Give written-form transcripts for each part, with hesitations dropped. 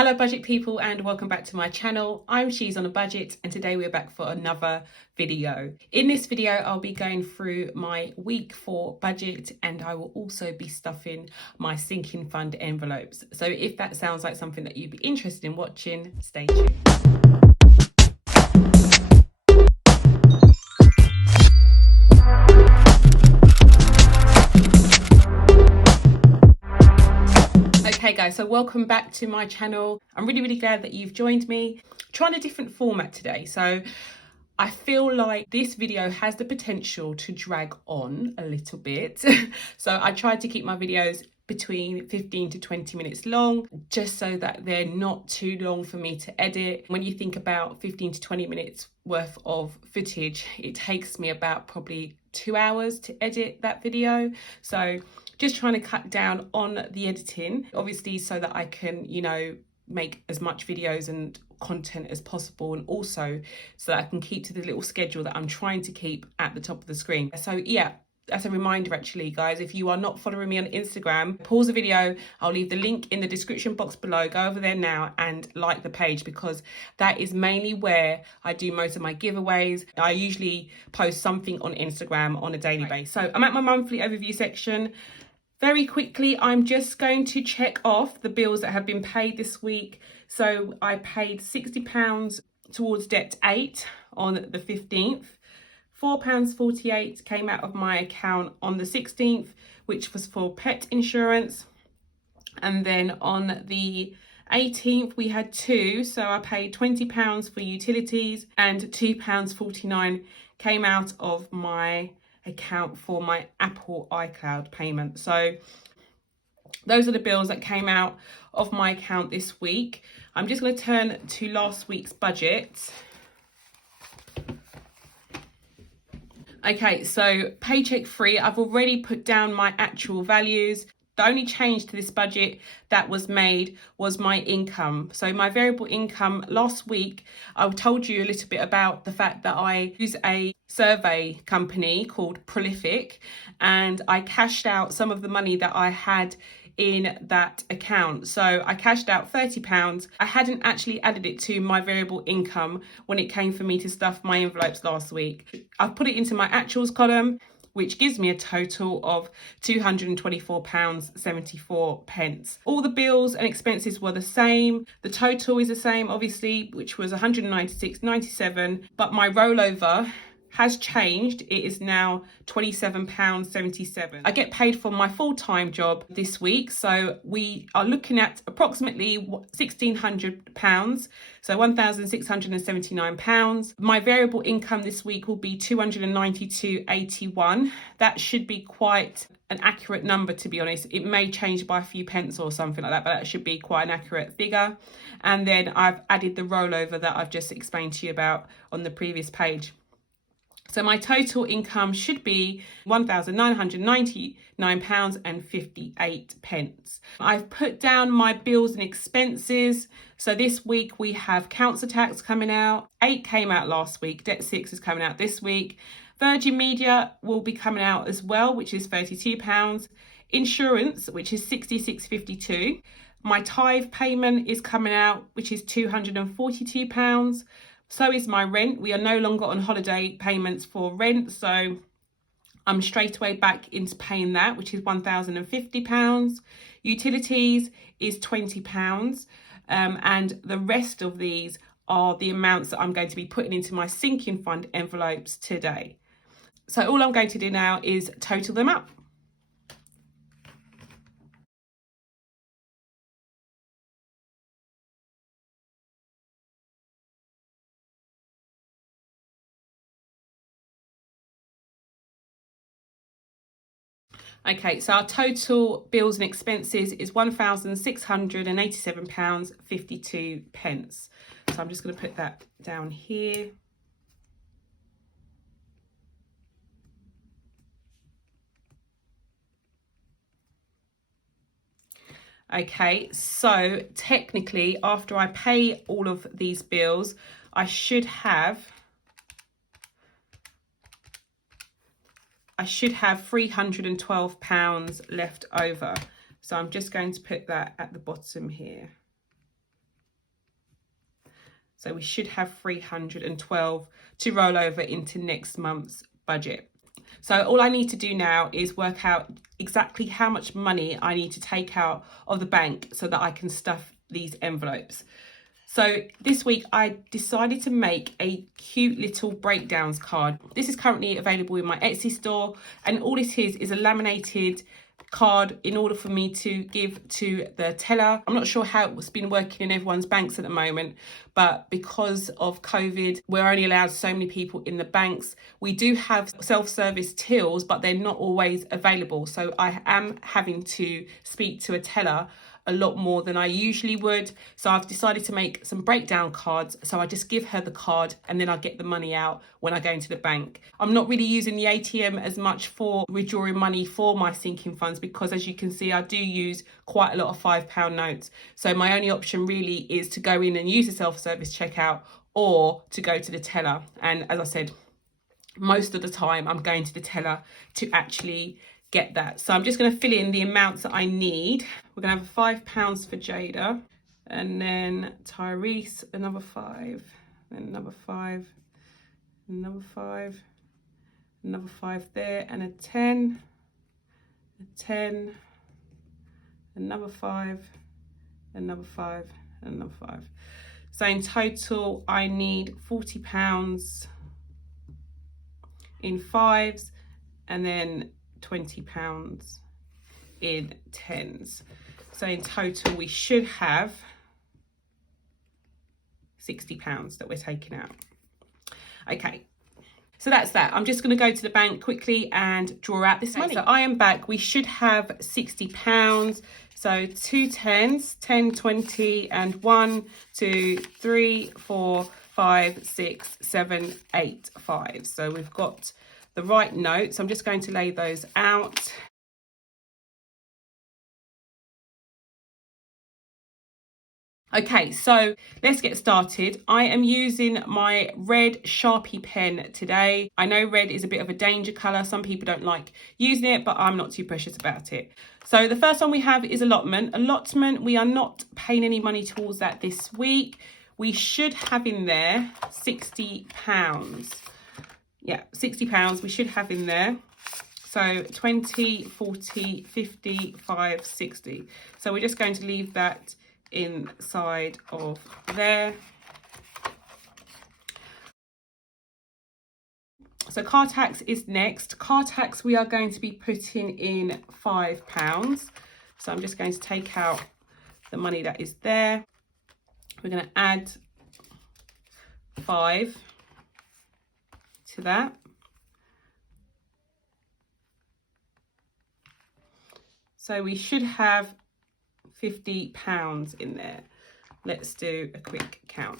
Hello budget people and welcome back to my channel. I'm She's on a Budget and today we're back for another video. In this video I'll be going through my week 4 budget and I will also be stuffing my sinking fund envelopes. So if that sounds like something that you'd be interested in watching, stay tuned. Okay guys, so welcome back to my channel. I'm really glad that you've joined me. Trying a different format today. So I feel like this video has the potential to drag on a little bit. So I tried to keep my videos between 15 to 20 minutes long, just so that they're not too long for me to edit. When you think about 15 to 20 minutes worth of footage, it takes me about probably 2 hours to edit that video. So just trying to cut down on the editing, obviously, so that I can, make as much videos and content as possible, and also so that I can keep to the little schedule that I'm trying to keep at the top of the screen. So yeah, that's a reminder actually, guys. If you are not following me on Instagram, pause the video. I'll leave the link in the description box below. Go over there now and like the page, because that is mainly where I do most of my giveaways. I usually post something on Instagram on a daily basis. So I'm at my monthly overview section. Very quickly, I'm just going to check off the bills that have been paid this week. So I paid £60 towards debt 8 on the 15th. £4.48 came out of my account on the 16th, which was for pet insurance. And then on the 18th, we had 2. So I paid £20 for utilities and £2.49 came out of my account for my Apple iCloud payment. So those are the bills that came out of my account this week. I'm just going to turn to last week's budget. Okay, so paycheck free, I've already put down my actual values. The only change to this budget that was made was my income. So my variable income last week, I told you a little bit about the fact that I use a survey company called Prolific, and I cashed out some of the money that I had in that account. So I cashed out £30. I hadn't actually added it to my variable income when it came for me to stuff my envelopes last week. I've put it into my actuals column, which gives me a total of £224.74. All the bills and expenses were the same. The total is the same, obviously, which was £196.97, but my rollover has changed. It is now £27.77. I get paid for my full-time job this week, so we are looking at approximately £1,600, so £1,679. My variable income this week will be £292.81. That should be quite an accurate number, to be honest. It may change by a few pence or something like that, but that should be quite an accurate figure. And then I've added the rollover that I've just explained to you about on the previous page. So my total income should be £1,999.58. I've put down my bills and expenses. So this week we have council tax coming out. 8 came out last week. Debt 6 is coming out this week. Virgin Media will be coming out as well, which is £32. Insurance, which is £66.52. My tithe payment is coming out, which is £242. So is my rent. We are no longer on holiday payments for rent, so I'm straight away back into paying that, which is £1,050. Utilities is £20, and the rest of these are the amounts that I'm going to be putting into my sinking fund envelopes today. So all I'm going to do now is total them up. Okay, so our total bills and expenses is £1,687.52. So I'm just going to put that down here. Okay, so technically, after I pay all of these bills, I should have £312 left over. So I'm just going to put that at the bottom here. So we should have 312 to roll over into next month's budget. So all I need to do now is work out exactly how much money I need to take out of the bank so that I can stuff these envelopes. So this week I decided to make a cute little breakdowns card. This is currently available in my Etsy store, and all it is a laminated card in order for me to give to the teller. I'm not sure how it's been working in everyone's banks at the moment, but because of COVID, we're only allowed so many people in the banks. We do have self-service tills, but they're not always available. So I am having to speak to a teller a lot more than I usually would. So I've decided to make some breakdown cards. So I just give her the card and then I get the money out when I go into the bank. I'm not really using the ATM as much for withdrawing money for my sinking funds because, as you can see, I do use quite a lot of £5 notes. So my only option really is to go in and use the self-service checkout or to go to the teller. And as I said, most of the time I'm going to the teller to actually get that. So I'm just going to fill in the amounts that I need. We're going to have £5 for Jada, and then Tyrese another 5, then another 5, another 5, another 5 there, and a 10, a 10, another 5, another 5, and another 5. So in total I need £40 in 5s and then £20 in 10s. So in total we should have £60 that we're taking out. Okay, so that's that. I'm just going to go to the bank quickly and draw out this money. So I am back. We should have £60. So 2 10s, 10, 20, and 1, 2, 3, 4, 5, 6, 7, 8 5s. So we've got the right notes. I'm just going to lay those out. Okay, so let's get started. I am using my red Sharpie pen today. I know red is a bit of a danger colour. Some people don't like using it, but I'm not too precious about it. So the first one we have is allotment. Allotment, we are not paying any money towards that this week. We should have in there £60. Yeah, £60 we should have in there. So 20, 40, 50, 5, 60. So we're just going to leave that inside of there. So car tax is next. Car tax we are going to be putting in £5. So I'm just going to take out the money that is there. We're going to add 5 to that. So we should have £50 in there. Let's do a quick count.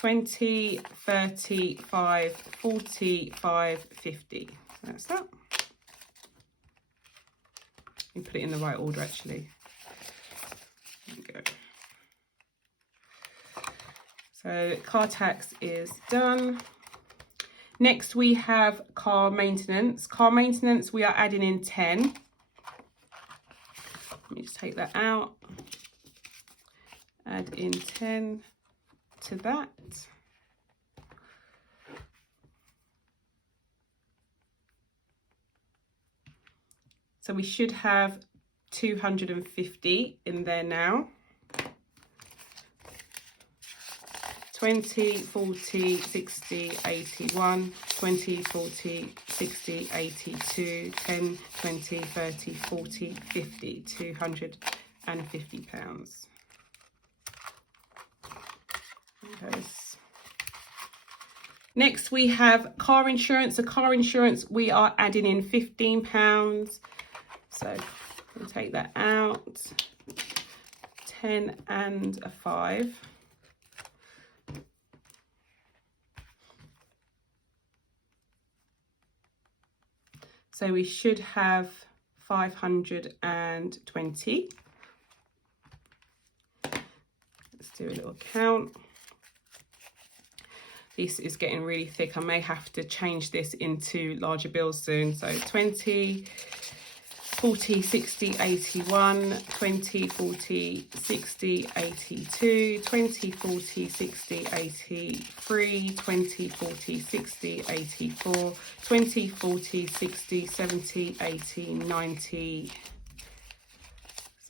20, 35, 45, 50. That's that. Let me put it in the right order actually. There we go. So car tax is done. Next we have car maintenance. Car maintenance we are adding in 10. Let me just take that out. Add in 10 to that. So we should have 250 in there now. 20, 40, 60, 81, 20, 40, 60, 82, 10, 20, 30, 40, 50, £250. Okay. Next we have car insurance. So car insurance we are adding in £15. So we'll take that out. 10 and a 5. So we should have 520. Let's do a little count. This is getting really thick. I may have to change this into larger bills soon. So 20, 40, 60, 81, 20, 40, 60, 82, 20, 40, 60, 83, 20, 40, 60, 84, 20, 40, 60, 70, 80, 90, it's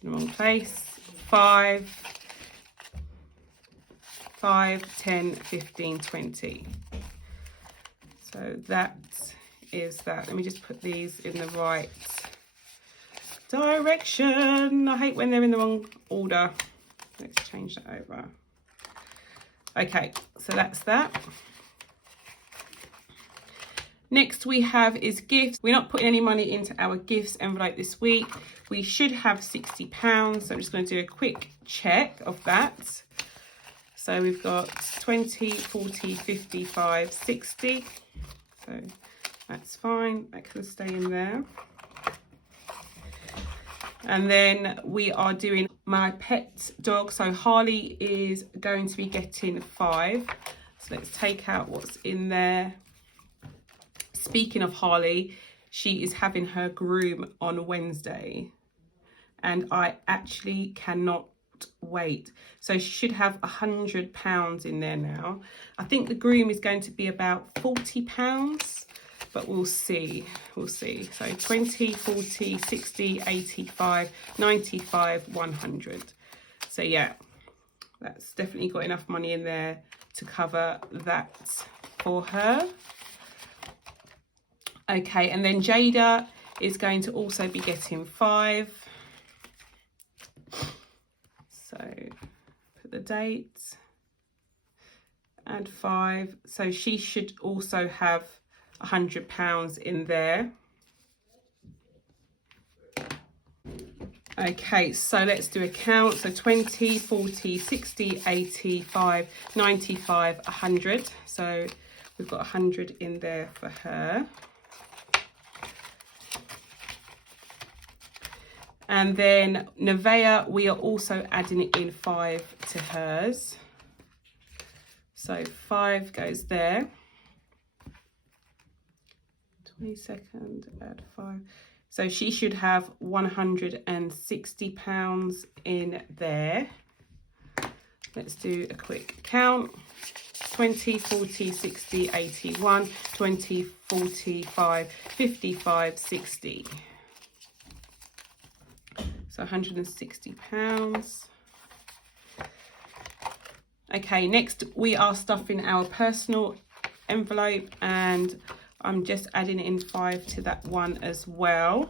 in the wrong place, 5, 10, 15, 20. So that is that. Let me just put these in the right direction. I hate when they're in the wrong order. Let's change that over. Okay, so that's that. Next we have is gifts. We're not putting any money into our gifts envelope this week. We should have £60. So I'm just going to do a quick check of that. So we've got 20, 40, 55, 60. So that's fine. That can stay in there. And then we are doing my pet dog. So Harley is going to be getting 5. So let's take out what's in there. Speaking of Harley, she is having her groom on Wednesday. And I actually cannot wait. So she should have £100 in there now. I think the groom is going to be about £40. But we'll see, So 20, 40, 60, 85, 95, 100. So yeah, that's definitely got enough money in there to cover that for her. Okay, and then Jada is going to also be getting 5. So put the date and 5. So she should also have £100 in there. Okay, so let's do a count. So 20, 40, 60, 85, 95, 100. So we've got 100 in there for her. And then Nevaeh, we are also adding in 5 to hers. So 5 goes there. 22nd, add 5. So she should have £160 in there. Let's do a quick count. 20, 40, 60, 81, 20, 45, 55, 60. So £160. Okay, next we are stuffing our personal envelope, and I'm just adding in 5 to that one as well.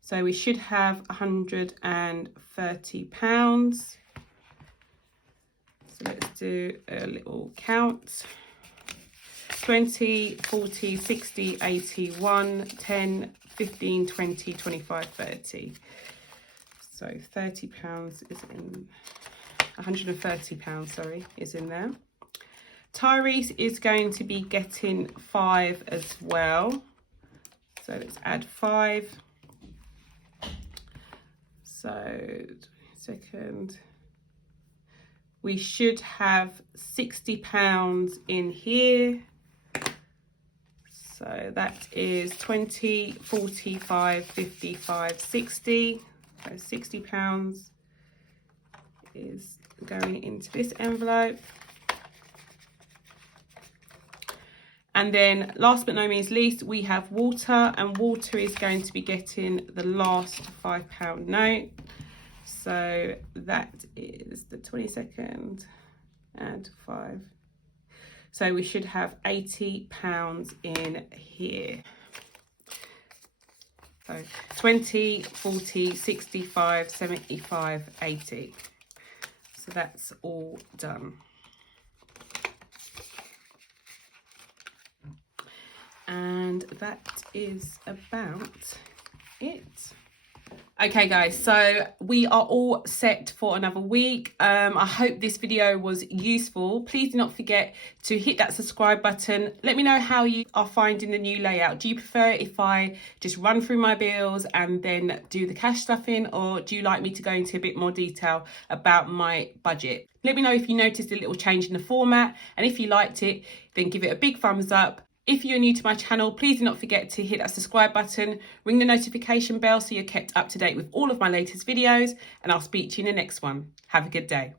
So we should have £130. So let's do a little count. 20, 40, 60, 81, 10, 15, 20, 25, 30. So £30 is in, £130, sorry, is in there. Tyrese is going to be getting 5 as well. So let's add 5. So, second. We should have £60 in here. So that is 20, 45, 55, 60. So £60 is going into this envelope. And then last but no means least, we have Walter, and Walter is going to be getting the last £5 note. So that is the 22nd and 5. So we should have £80 in here. So 20, 40, 65, 75, 80. So that's all done. And that is about it. Okay guys, so we are all set for another week. I hope this video was useful. Please do not forget to hit that subscribe button. Let me know how you are finding the new layout. Do you prefer if I just run through my bills and then do the cash stuffing, or do you like me to go into a bit more detail about my budget? Let me know if you noticed a little change in the format, and if you liked it, then give it a big thumbs up. If you're new to my channel, please do not forget to hit that subscribe button, ring the notification bell so you're kept up to date with all of my latest videos, and I'll speak to you in the next one. Have a good day.